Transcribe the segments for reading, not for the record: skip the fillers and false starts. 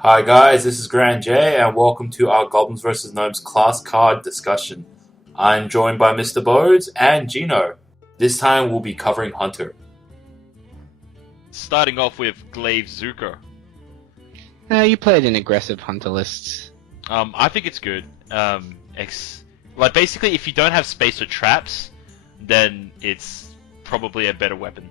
Hi guys, this is Grand J, and welcome to our Goblins vs. Gnomes class card discussion. I'm joined by Mr. Bodes and Gino. This time we'll be covering Hunter. Starting off with Glaive Zuko. You played in aggressive hunter lists. I think it's good. Basically, if you don't have space for traps, then it's probably a better weapon.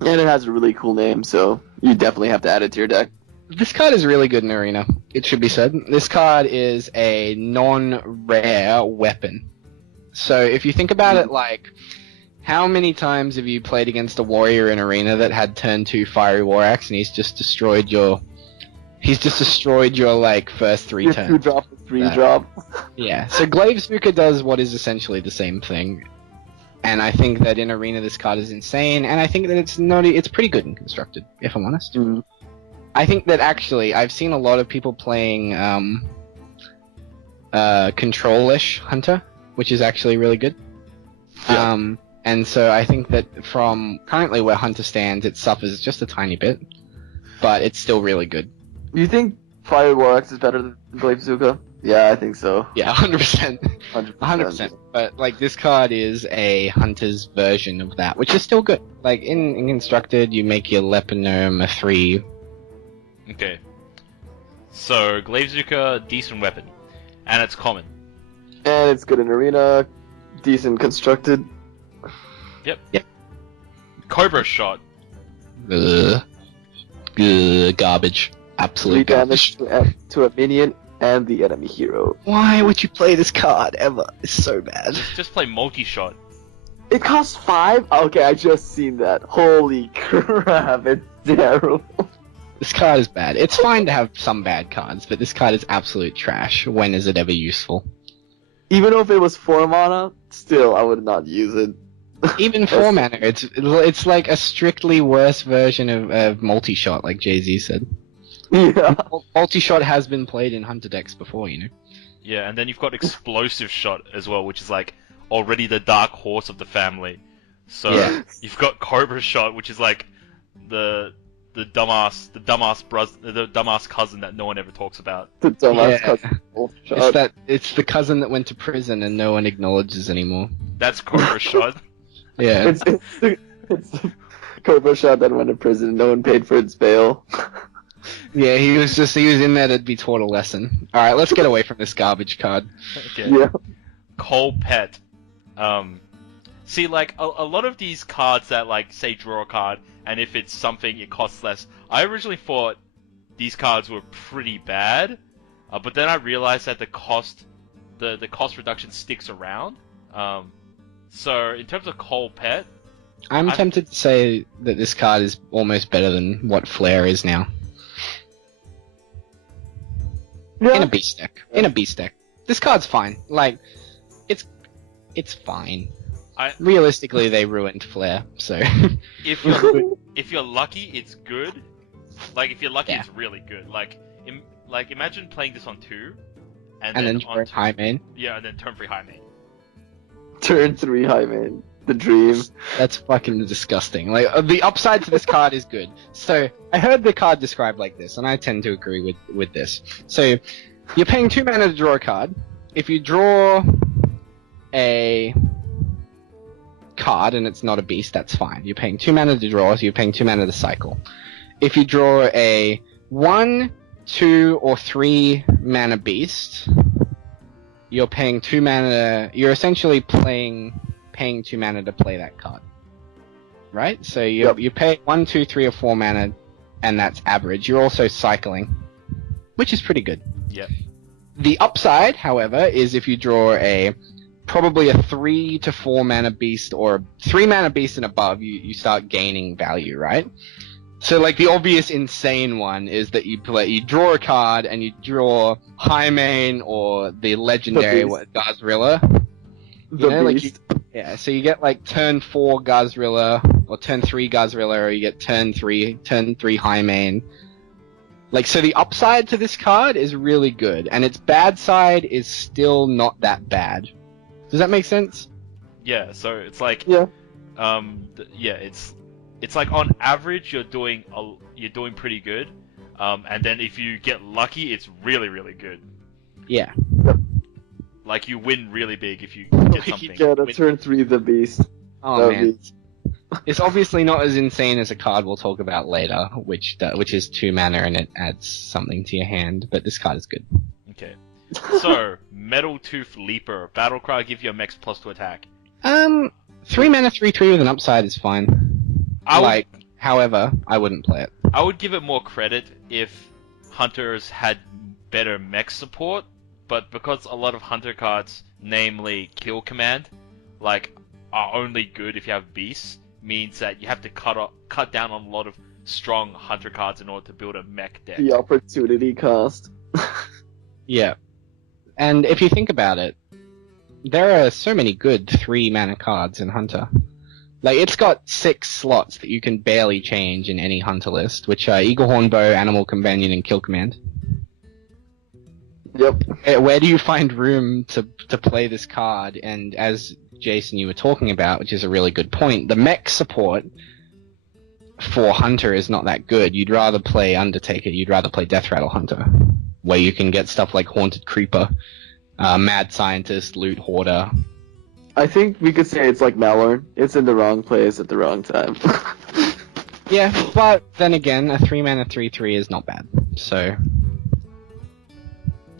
And it has a really cool name, so you definitely have to add it to your deck. This card is really good in Arena, it should be said. This card is a non-rare weapon. So if you think about it, like, how many times have you played against a warrior in Arena that had turn 2 Fiery War Axe and he's just destroyed your like first 3 turns? 2 drop, 3 drop. Yeah, so Glaive Zuka does what is essentially the same thing. And I think that in Arena this card is insane, and I think that it's pretty good and constructed, if I'm honest. Mm. I think that actually, I've seen a lot of people playing Control-ish Hunter, which is actually really good. Yeah. And so I think that from currently where Hunter stands, it suffers just a tiny bit, but it's still really good. You think Fire Warx is better than Glaive Zuka? Yeah, I think so. Yeah, 100%. 100%. 100%. But, like, this card is a Hunter's version of that, which is still good. Like, in Constructed, you make your Leper Gnome a 3. Okay. So, Glaive Zuka, decent weapon. And it's common. And it's good in Arena, decent constructed. Yep. Cobra Shot. Garbage. 3 Absolute damage garbage. to a minion and the enemy hero. Why would you play this card ever? It's so bad. Just play MultiShot. It costs 5? Okay, I just seen that. Holy crap, it's terrible. This card is bad. It's fine to have some bad cards, but this card is absolute trash. When is it ever useful? Even if it was 4 mana, still, I would not use it. Even 4 mana, it's like a strictly worse version of MultiShot, like Jay-Z said. Yeah. MultiShot has been played in Hunter decks before, you know? Yeah, and then you've got Explosive Shot as well, which is like already the dark horse of the family. So Yeah. you've got Cobra Shot, which is like the dumbass cousin that no one ever talks about. The dumbass Yeah. cousin. It's the cousin that went to prison and no one acknowledges anymore. That's Cobra Shot. Yeah. It's the Cobra Shot that went to prison. No one paid for its bail. Yeah, he was in there to be taught a lesson. Alright, let's get away from this garbage card. Okay. Yeah. Cole Pet. See, like, a lot of these cards that, like, say draw a card, and if it's something, it costs less. I originally thought these cards were pretty bad, but then I realized that the cost reduction sticks around. So, in terms of Cole Pet... I'm tempted to say that this card is almost better than what Flare is now. Yeah. In a beast deck. This card's fine. Like, it's fine. Realistically, they ruined Flare, so... If you're lucky, it's good. Like, if you're lucky, Yeah. it's really good. Like, imagine playing this on 2, and then on turn high main. Yeah, and then turn 3 high main. Turn 3 high man. The dream. That's fucking disgusting. Like, the upside to this card is good. So, I heard the card described like this, and I tend to agree with this. So, you're paying 2 mana to draw a card. If you draw a card and it's not a beast, that's fine. You're paying 2 mana to draw, so you're paying 2 mana to cycle. If you draw a 1, 2, or 3 mana beast, you're paying 2 mana. You're essentially paying 2 mana to play that card. Right? So you pay 1, 2, 3, or 4 mana, and that's average. You're also cycling, which is pretty good. Yep. The upside, however, is if you draw probably a 3 to 4 mana beast or a 3 mana beast and above, you start gaining value, right? So, like, the obvious insane one is that you draw a card and you draw High Main or the legendary Gazrilla. So you get like turn 4 Gazrilla or turn 3 Gazrilla, or you get turn 3 High Main. Like, so the upside to this card is really good, and its bad side is still not that bad. Does that make sense? Yeah, so it's like... Yeah. It's like on average you're doing pretty good. And then if you get lucky, it's really, really good. Yeah. Like, you win really big if you If get you something. Get a Win- turn 3 the beast. Oh That'd man. be- It's obviously not as insane as a card we'll talk about later, which is 2 mana and it adds something to your hand, but this card is good. Okay. So, Metal Tooth Leaper. Battlecry, give your mechs +2 attack. 3 mana 3/3 with an upside is fine. However, I wouldn't play it. I would give it more credit if Hunters had better mech support, but because a lot of Hunter cards, namely Kill Command, like, are only good if you have Beasts, means that you have to cut down on a lot of strong Hunter cards in order to build a mech deck. The opportunity cost. Yeah. And if you think about it, there are so many good 3 mana cards in Hunter. Like, it's got 6 slots that you can barely change in any Hunter list, which are Eaglehorn Bow, Animal Companion, and Kill Command. Yep. Where do you find room to play this card? And as Jason, you were talking about, which is a really good point, the mech support for Hunter is not that good. You'd rather play Undertaker, you'd rather play Death Rattle Hunter, where you can get stuff like Haunted Creeper, Mad Scientist, Loot Hoarder. I think we could say it's like Malorn. It's in the wrong place at the wrong time. Yeah, but then again, a 3 mana 3/3 is not bad. So,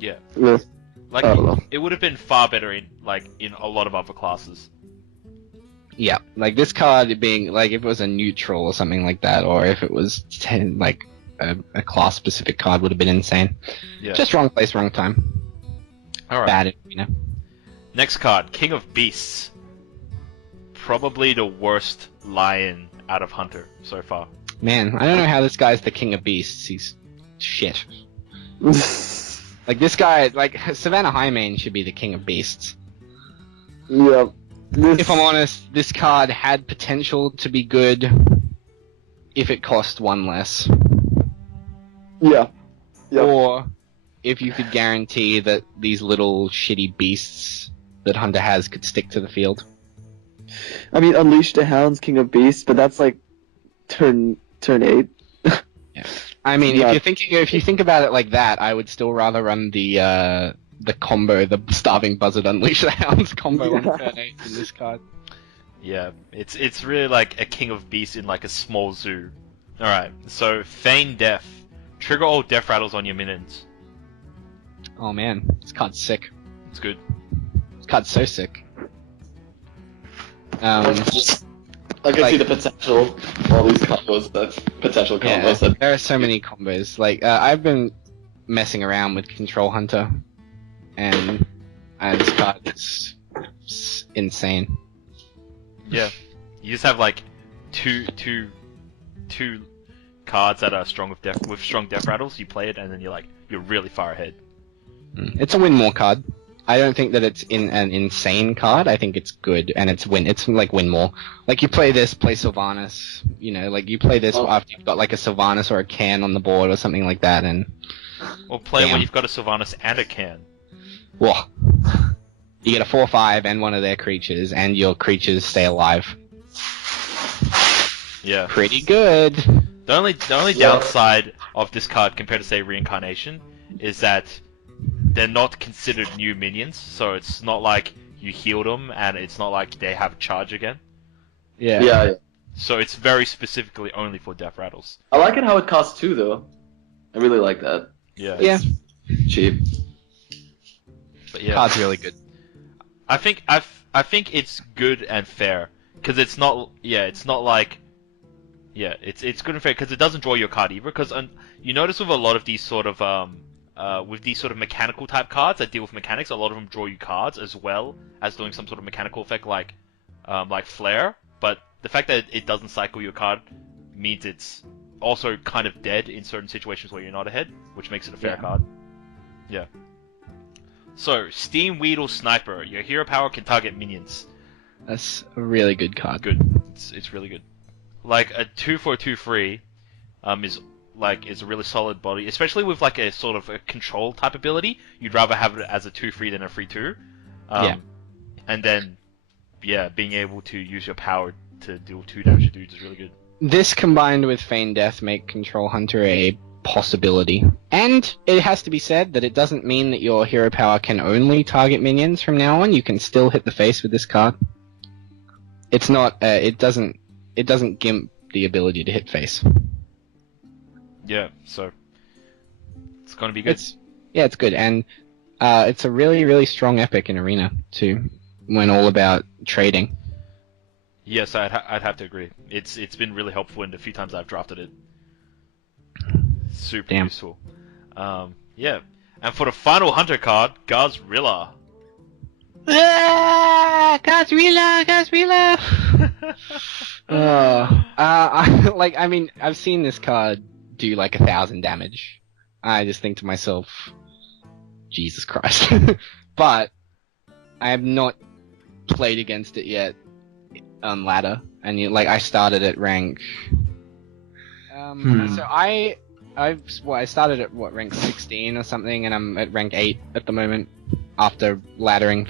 Yeah. Yeah. Like, I don't know. it would have been far better in a lot of other classes. yeah, like this card being, like, if it was a neutral or something like that, or if it was, like, a class-specific card would have been insane. Yeah. Just wrong place, wrong time. Alright. Bad, you know. Next card, King of Beasts. Probably the worst lion out of Hunter so far. Man, I don't know how this guy's the king of beasts. He's shit. Like, this guy, like, Savannah Highmane should be the king of beasts. Yep. If I'm honest, this card had potential to be good if it cost 1 less. Yeah. Yep. Or if you could guarantee that these little shitty beasts that Hunter has could stick to the field. I mean, Unleash the Hounds, King of Beasts, but that's like turn 8. I mean, Yeah. if you think about it like that, I would still rather run the combo, the Starving Buzzard Unleash the Hounds combo on turn 8 in this card. Yeah, it's really like a King of Beasts in like a small zoo. Alright, so Feign Death. Trigger all death rattles on your minions. Oh man, this card's sick. It's good. This card's so sick. I can like- see the potential. All these combos, potential Yeah, combos. there are so many combos. Like, I've been messing around with Control Hunter, and this card is insane. Yeah. You just have like two cards that are strong with strong death rattles, you play it and then you're really far ahead. It's a win more card. I don't think that it's an insane card. I think it's good, and it's like win more. Like, you play this, play Sylvanas, you know, like you play this after you've got like a Sylvanas or a Can on the board or something like that, and Or play Damn. when you've got a Sylvanas and a Can. whoa. You get a 4/5 and one of their creatures, and your creatures stay alive. Yeah. Pretty good. The only downside of this card compared to say Reincarnation is that they're not considered new minions, so it's not like you heal them and it's not like they have charge again. Yeah. Yeah. So it's very specifically only for death rattles. I like it how it costs 2 though. I really like that. Yeah. Yeah. Cheap. But yeah. Card's really good. I think it's good and fair because it's not like it's good and fair because it doesn't draw your card either. Because you notice with a lot of these sort of mechanical type cards that deal with mechanics, a lot of them draw you cards as well as doing some sort of mechanical effect like Flare. But the fact that it doesn't cycle your card means it's also kind of dead in certain situations where you're not ahead, which makes it a fair card. Yeah. So, Steam Weedle Sniper. Your hero power can target minions. That's a really good card. Good. It's really good. Like, a 2 for 2 free is a really solid body, especially with like a sort of a control type ability. You'd rather have it as a 2 free than a free 2. And then, being able to use your power to deal 2 damage to dudes is really good. This combined with Feign Death make Control Hunter a possibility. And it has to be said that it doesn't mean that your hero power can only target minions from now on. You can still hit the face with this card. It's not. It doesn't gimp the ability to hit face. Yeah, so it's gonna be good. It's good, and it's a really, really strong epic in Arena too, when all about trading. Yes, I'd have to agree. It's been really helpful in the few times I've drafted it. Super useful. Yeah, and for the final Hunter card, Gazrilla. Gazrilla! I've seen this card do like 1,000 damage. I just think to myself, Jesus Christ. But I have not played against it yet on ladder, and I started at rank. So I started at rank 16 or something, and I'm at rank 8 at the moment after laddering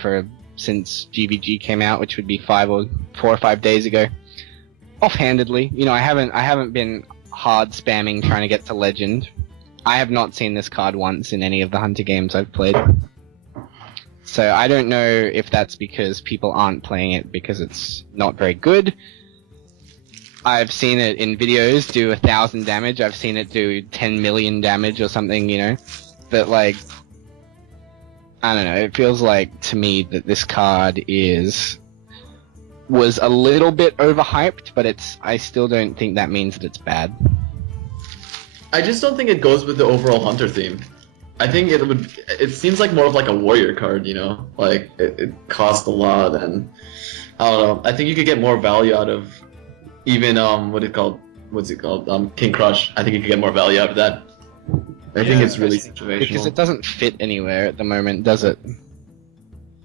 since GvG came out, which would be 4 or 5 days ago. Offhandedly, I haven't been hard spamming trying to get to legend. I have not seen this card once in any of the Hunter games I've played. So I don't know if that's because people aren't playing it because it's not very good. I've seen it in videos do 1,000 damage. I've seen it do 10 million damage or something, But I don't know. It feels like to me that this card was a little bit overhyped, but I still don't think that means that it's bad. I just don't think it goes with the overall Hunter theme. I think it seems like more of like a warrior card, Like, it costs a lot, and I don't know. I think you could get more value out of even, what's it called? King Crush. I think you could get more value out of that. I think it's really situational. Because it doesn't fit anywhere at the moment, does it?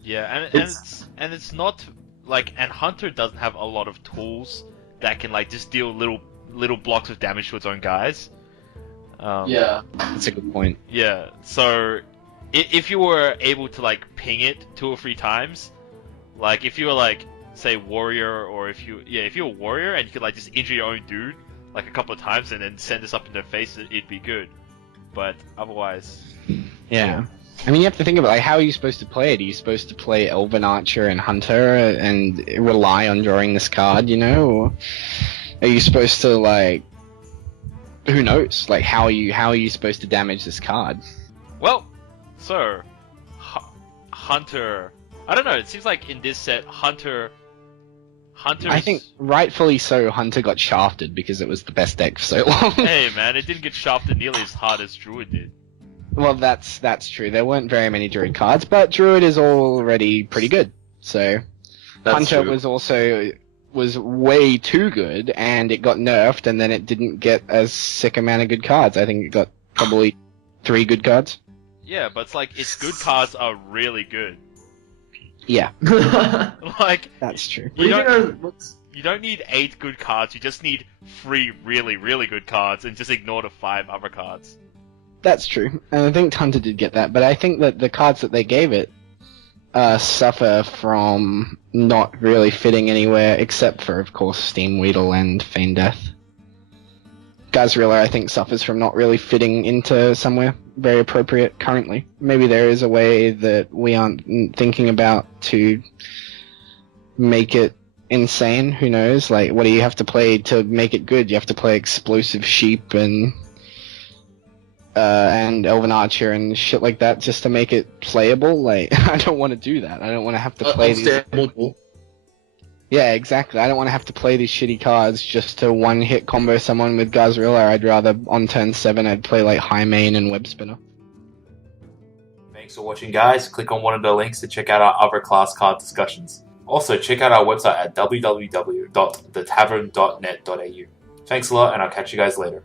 Yeah, and it's not, and Hunter doesn't have a lot of tools that can, just deal little blocks of damage to its own guys. Yeah. That's a good point. Yeah, so if you were able to ping it 2 or 3 times, if you were say warrior, or if you're a warrior and you could just injure your own dude a couple of times and then send this up in their face, it'd be good. But otherwise, yeah. I mean, you have to think about how are you supposed to play it? Are you supposed to play Elven Archer and Hunter and rely on drawing this card, or are you supposed to who knows? How are you supposed to damage this card? Well, so Hunter, I don't know. It seems like in this set, Hunter. I think rightfully so. Hunter got shafted because it was the best deck for so long. Hey man, it didn't get shafted nearly as hard as Druid did. Well, that's true. There weren't very many Druid cards, but Druid is already pretty good. So Hunter was way too good, and it got nerfed, and then it didn't get as sick amount of good cards. I think it got probably 3 good cards. Yeah, but it's its good cards are really good. Yeah. That's true. You don't need 8 good cards, you just need 3 really, really good cards, and just ignore the 5 other cards. That's true. And I think Hunter did get that, but I think that the cards that they gave it suffer from not really fitting anywhere, except for, of course, Steam Weedle and Feign Death. Gazrilla, I think, suffers from not really fitting into somewhere very appropriate currently. Maybe there is a way that we aren't thinking about to make it insane. Who knows? What do you have to play to make it good? You have to play Explosive Sheep and Elven Archer and shit like that just to make it playable. I don't want to do that. I don't want to have to play these. Yeah, exactly. I don't want to have to play these shitty cards just to one-hit combo someone with Gazrilla. I'd rather, on turn 7, I'd play High Mane and Web Spinner. Thanks for watching, guys. Click on one of the links to check out our other class card discussions. Also, check out our website at www.thetavern.net.au. Thanks a lot, and I'll catch you guys later.